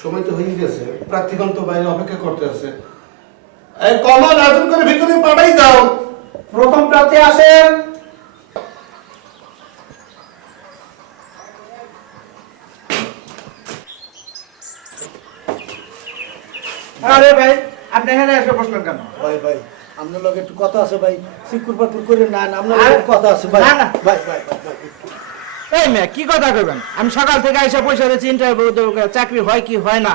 সময় তো হয়ে গেছে, প্রার্থীগণ তো বাইরে অপেক্ষা করতে আছে। এই কমল আয়োজন করে ভিতরে পাঠাই দাও। প্রথম প্রার্থী আসেন। আরে ভাই, আপনি এখানে এসে বসলেন কেন? ভাই ভাই আপনার লগে একটু কথা আছে ভাই, সিকুর পাকুর করে না আপনার লগে কথা আছে ভাই। না, না। ভাই ভাই ভাই ভাই এই মেয়ে কি কথা কইবেন? আমি সকাল থেকে এসে পয়সা রয়েছি ইন্টারভিউ দেবো, চাকরি হয় কি হয় না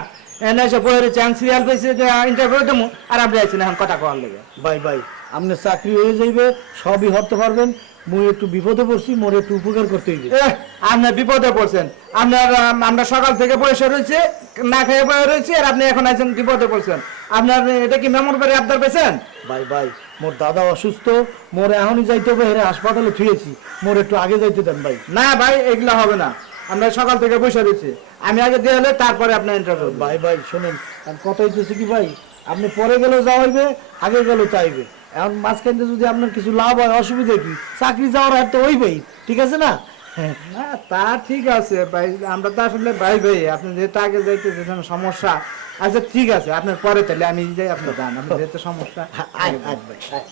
এনে এসে বই রয়েছে, আমি সিরিয়াল পেয়েছি ইন্টারভিউ দেবো, আর আপনি আইছেন এখন কথা কওয়ার লেগে। ভাই ভাই আপনার চাকরি হয়ে যাইবে, সবই হতে পারবেন। মুই একটু বিপদে পড়ছি, মোর একটু উপকার করতে হইবে। আপনি বিপদে পড়ছেন, আপনার আমরা সকাল থেকে পয়সা রয়েছে, না খেয়ে বয়ে রয়েছি, আর আপনি এখন আছেন বিপদে পড়ছেন। আপনার এটা কি মেমোর বাড়ি আবদার পেয়েছেন? ভাই ভাই মোর দাদা অসুস্থ, মোর এখনই যাইতে হবে, হেরে হাসপাতালে থুয়েছি, মোর একটু আগে যাইতে দেন ভাই। না ভাই, এগুলা হবে না, আমরা সকাল থেকে পয়সা রয়েছি, আমি আগে দিয়ে হলে তারপরে আপনার ইন্টারভিউ। ভাই ভাই শোনেন, কথা হইতেছে কি ভাই, আপনি পরে গেলেও যাওয়াইবে, আগে গেলেও চাইবে। এখন মাঝখানে যদি আপনার কিছু লাভ হয়, অসুবিধা কি? চাকরি যাওয়ার হাতে হইবেই, ঠিক আছে না? হ্যাঁ না তা ঠিক আছে ভাই, আমরা তো আসলে ভাই ভাই, আপনি যেহেতু আগে যাইতেছেন সমস্যা, আচ্ছা ঠিক আছে, আপনার পরে তাহলে আমি যাই, আপনি যান, আপনি যেহেতু সমস্যা। আয় আয় ভাই আয়।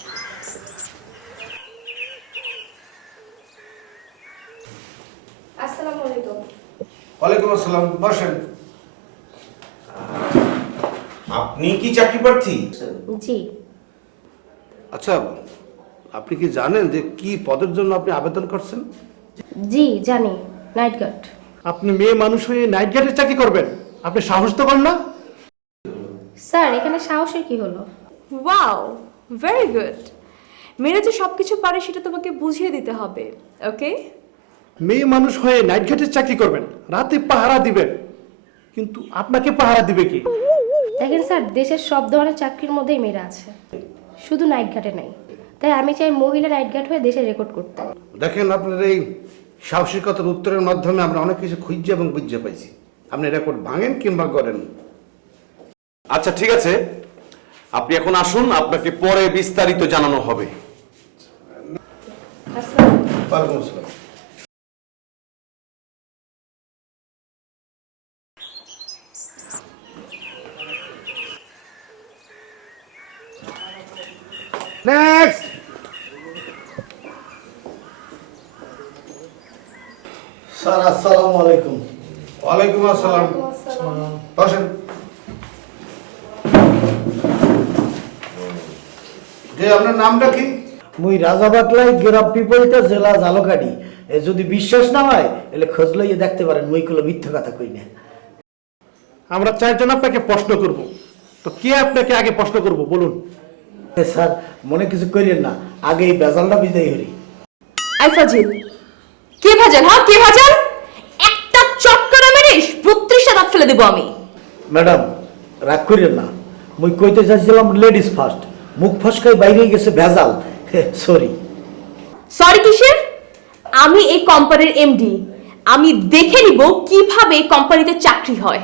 আসসালামু আলাইকুম। ওয়ালাইকুম আসসালাম, বসেন। আপনি কি চাকরি প্রার্থী? জি। আচ্ছা, আপনি কি জানেন যে কি পদের জন্য আপনি আবেদন করছেন? জি জানি, নাইট গার্ড। আপনি মেয়ে মানুষ হয়ে নাইট গার্ডের চাকরি করবেন? আপনি সাহস তো করেন না? স্যার এখানে সাহসের কি হলো? Wow, very good. মেয়েরা যে সব কিছু পারে সেটা তোমাকে বুঝিয়ে দিতে হবে, ওকে? মেয়ে মানুষ হয়ে নাইট গার্ডের চাকরি করবেন, রাতে পাহারা দিবেন, কিন্তু আপনাকে পাহারা দিবে কি? দেখেন স্যার, দেশের সব ধরনের চাকরির মধ্যেই মেয়েরা আছে, শুধু নাইট গার্ডে নাই। তাই আমি চাই মহিলা নাইট গার্ড হয়ে দেশে রেকর্ড করতে। দেখেন, আপনার এই সাহসিকতার উত্তরের মাধ্যমে আমরা অনেক কিছু খুঁজে এবং বুঝে পাইছি। আপনি রেকর্ড ভাঙেন কিংবা করেন। আচ্ছা ঠিক আছে, আপনি এখন আসুন, আপনাকে পরে বিস্তারিত জানানো হবে। আসসালামু ওয়ালাইকুম আসসালাম। নেক্সট। স্যার আসসালামু আলাইকুম। ওয়ালাইকুম আসসালাম, বসেন। যে আপনার নামটা কি? মুই রাজা বাকলাই, গ্রাম পিপলটা, জেলা ঝালকাঠি। এ যদি বিশ্বাস না হয় এলে খোঁজ লইয়ে দেখতে পারেন, মুই গুলো মিথ্যা কথা কই না। আমরা চারজন আপনাকে প্রশ্ন করব, তো কে আপনাকে আগে প্রশ্ন করব বলুন? স্যার মনে কিছু করিয়েন না, আগে এই বেজালটা বিদায় হরি। আই ফাজিল, কে ভাজাল? হ্যাঁ কে ভাজাল? একটা চক্করে মেরিস 32টা দাঁত ফেলে দেবো আমি। ম্যাডাম রাগ করিয়েন না, মুই কইতে চাইছিলাম লেডিস ফার্স্ট, মুখ ফসকাই বাইরে গেছে ভেজাল, সরি। সরি কিসের? আমি এই কোম্পানির এমডি, আমি দেখে নিব কিভাবে এই কোম্পানিতে চাকরি হয়।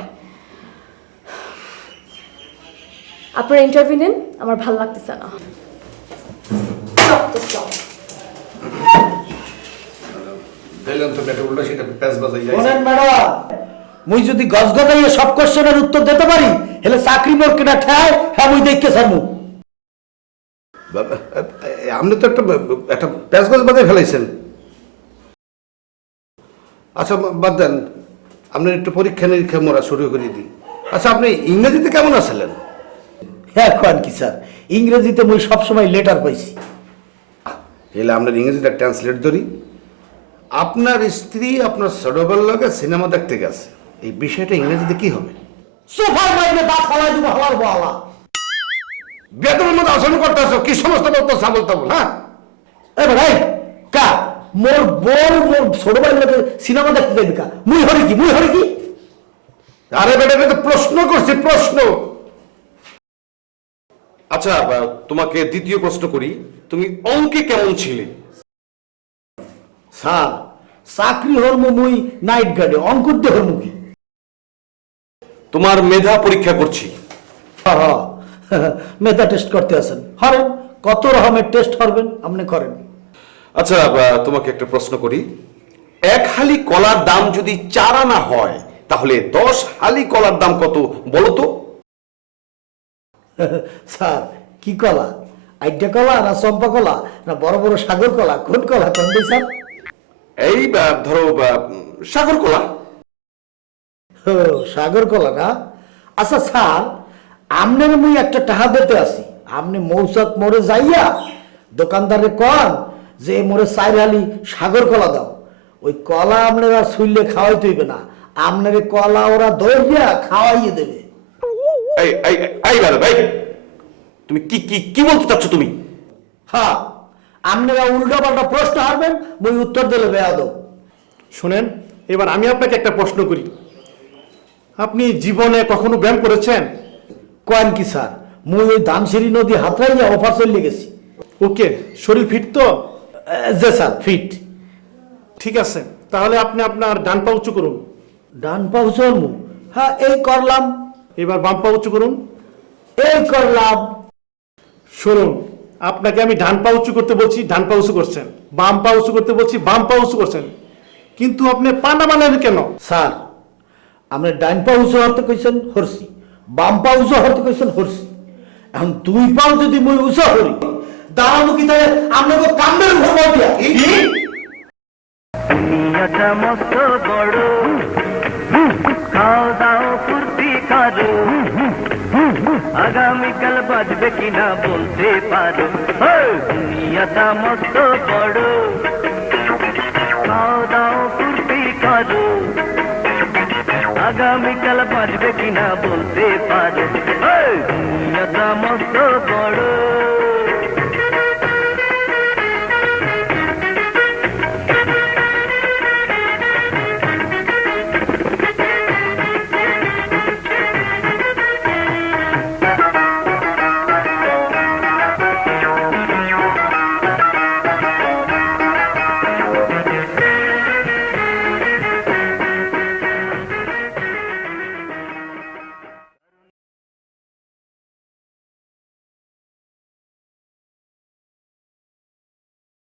আপনার ইন্টারভিউ নেন, আমার ভালো লাগতেছে না। দিলেন তো বেটা উল্টা সেটা প্যাচ বাজাই যায়। শোনেন ম্যাডাম, মুই যদি গজগজাইয়ে সব কোশ্চেনের উত্তর দিতে পারি, হেলে চাকরি মোর কেনা ঠায়, হ্যাঁ মুই দেখকে ছাড়মু। আপনি তো একটা প্যাচ গজ বাজাই ফেলাইছেন। আচ্ছা বাদ দেন, আপনার একটু পরীক্ষা নিরীক্ষা মোরা শুরু করে দিই। আচ্ছা, আপনি ইংরেজিতে কেমন আছিলেন? হ্যাঁ কন কি স্যার, ইংরেজিতে মুই সবসময় লেটার পাইছি। এলে আপনার ইংরেজিটা ট্রান্সলেট ধরি। আপনার স্ত্রী আপনার ছোটবেলার লগে সিনেমা দেখতে গেছে, এই বিষয়টা ইংরেজিতে কি হবে? সোফার মাইরে দাঁত ফালাই দিব হালার বলা। বেতনের মধ্যে আচরণ করতেছ, কি সমস্ত বলতো সাবল তাবল? হ্যাঁ এবার এই কা মোর বড় মোর ছোট ভাই লগে সিনেমা দেখতে যাইবি কা? মুই হরি কি, মুই হরি কি? আরে বেটা, এটা তো প্রশ্ন করছি, প্রশ্ন। আচ্ছা তোমাকে দ্বিতীয় প্রশ্ন করি, তুমি অঙ্কে কেমন ছিলে? স্যার চাকরি হরমু মুই নাইট গার্ডে, অঙ্ক দিয়ে হরমু কি? তোমার মেধা পরীক্ষা করছি। মেধা টেস্ট করতে আছেন, হরেন কত রকমের টেস্ট করবেন আপনি করেন। আচ্ছা তোমাকে একটা প্রশ্ন করি, এক হালি কলার দাম যদি 4 আনা হয়, তাহলে 10 হালি কলার দাম কত বলো তো? স্যার কি কলা, আইডিয়া কলা না চম্পা কলা না বড় বড় সাগর কলা, কোন কলা কোন দিই স্যার? এই ধরো সাগর কলা। ও, সাগর কলা না? আচ্ছা স্যার, আমনের মুই একটা টাহা দিতে আসি, আপনি মৌসাক মোড়ে যাইয়া দোকানদারে কন যে মোড়ে 4 হালি সাগর কলা দাও। ওই কলা আপনারা শুইলে খাওয়াইতে হইবে না, আপনারে কলা ওরা দৌড়িয়া খাওয়াইয়ে দেবে। এই এই এই বেয়াদব, এই তুমি কি কি কি বলতে চাচ্ছ তুমি? হ্যাঁ, আপনারা উল্টা পাল্টা প্রশ্ন হারবেন, মুই উত্তর দিলে বেয়াদব। শুনেন, এবার আমি আপনাকে একটা প্রশ্ন করি। আপনি জীবনে কখনো ব্যায়াম করেছেন? কয়েন কি স্যার, মুই ওই ধানসিঁড়ি নদী হাতড়াইয়া অফার চলে গেছি। ওকে, শরীর ফিট তো? যে স্যার ফিট। ঠিক আছে, তাহলে আপনি আপনার ডান পা উঁচু করুন। ডান পা উঁচু? হ্যাঁ এই করলাম। এবার বাম পা উঁচু করুন। এই করলাম। শুনুন, আপনাকে আমি ডান পা উঁচু করতে বলছি, ডান পা উঁচু করছেন। বাম পা উঁচু করতে বলছি, বাম পা উঁচু করছেন। কিন্তু আপনি পা নামালেন কেন? স্যার আপনি ডাইন পা উঁচু হতে কইছেন হরছি, বাম পা উঁচু হতে কইছেন হরছি, এখন 2 পাও যদি মুই উঁচু হরি দাঁড়াবো কি তাহলে আপনাকে কামড়ের ঘুরবো দিয়া? দুনিয়াটা মস্ত বড়, খাও দাও ফুর্তি করো, আগামীকাল বাজবে কিনা বলতে পারো। দুনিয়াটা মস্ত বড়, খাও দাও ফুর্তি করো, আগামীকাল বাজবে কিনা বলতে পারো। দুনিয়াটা মস্ত বড়।